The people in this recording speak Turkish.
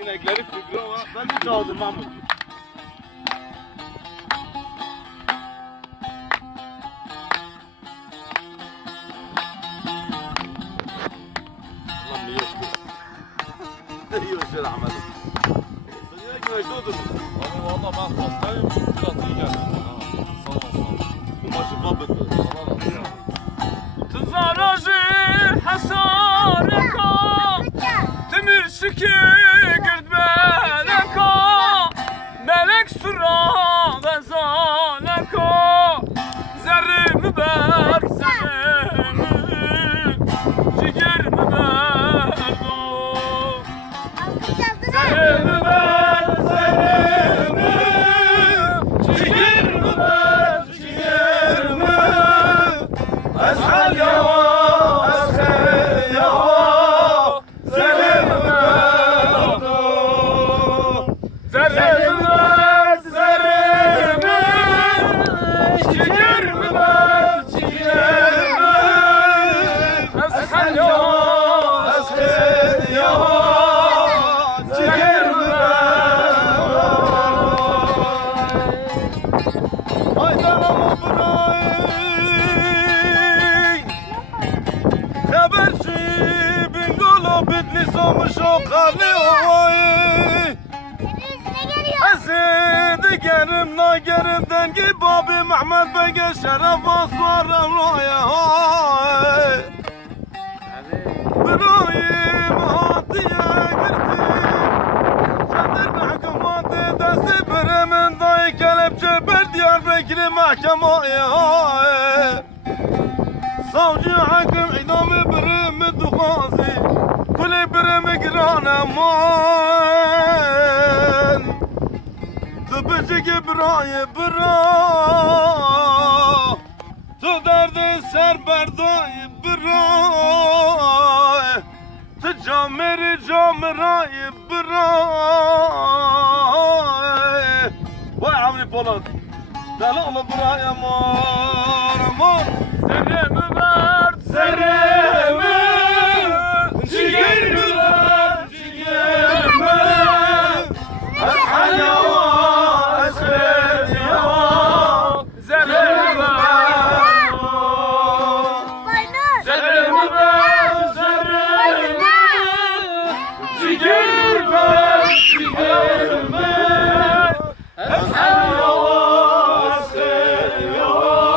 sinekleri figürü var. Ben de çaldım Mahmut. Ulan ne yok? Ne yok şöyle Ahmet? Sen yine güneşte oturdun. Abi valla ben hastayım. Biraz iyi geldim bana. Sağ ol sağ ol. Bu maçın babıttı. Allah razı olsun. Tızarajı hasaraka Temir şiki gürdbeleka Melek sura vezaleka Zerrimi ber zerrimi Ciğerimi ber do Zerrimi ber zerrimi Ciğerimi ber ciğerimi Ashal yava, ashal yava, zerrimi berdo, zerrimi ber, zerrimi, ciğerimi ber, ciğerimi, ashal yava, ashal yava, ciğerimi berdo. Haydarama burayı. خبرچی بینگولو بدلی سامشو خالی اوای از دیگرم ناگرم دنگی بابی محمد بگه شرف آسوارم رویا های برایم هاتیه گرتی چندر محکمات دستی برمن دای کلبچه بر دیار بکری محکمه های savcı hakim idamı birim duhazi kule birim giran aman tıbıcı gibrayı bira tu derdi ser berdayı bira tu camiri camirayı bira vay Avni Polat deli oğlu buraya aman aman Zerrimi ver, zerrimi, ciğerimi ver, ciğerimi. Ashal yava, ashal yava, zerrimi ver. Zerrimi ver, zerrimi, ciğerimi ver, ciğerimi. Ashal yava, ashal yava.